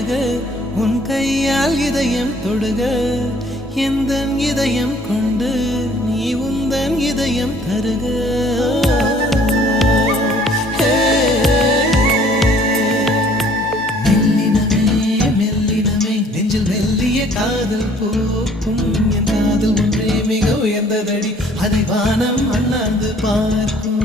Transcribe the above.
வருக உன் கையால் இதயம் தொடுக எந்தன் இதயம் கொண்டு நீ உந்தன் இதயம் தருக மெல்லினமே மெல்லினமே நெஞ்சில் மெல்லிய காதல் போக்கும் என் காதல் ஒன்றே மிக உயர்ந்ததடி அதை வானம் அண்ணாந்து பார்க்கும்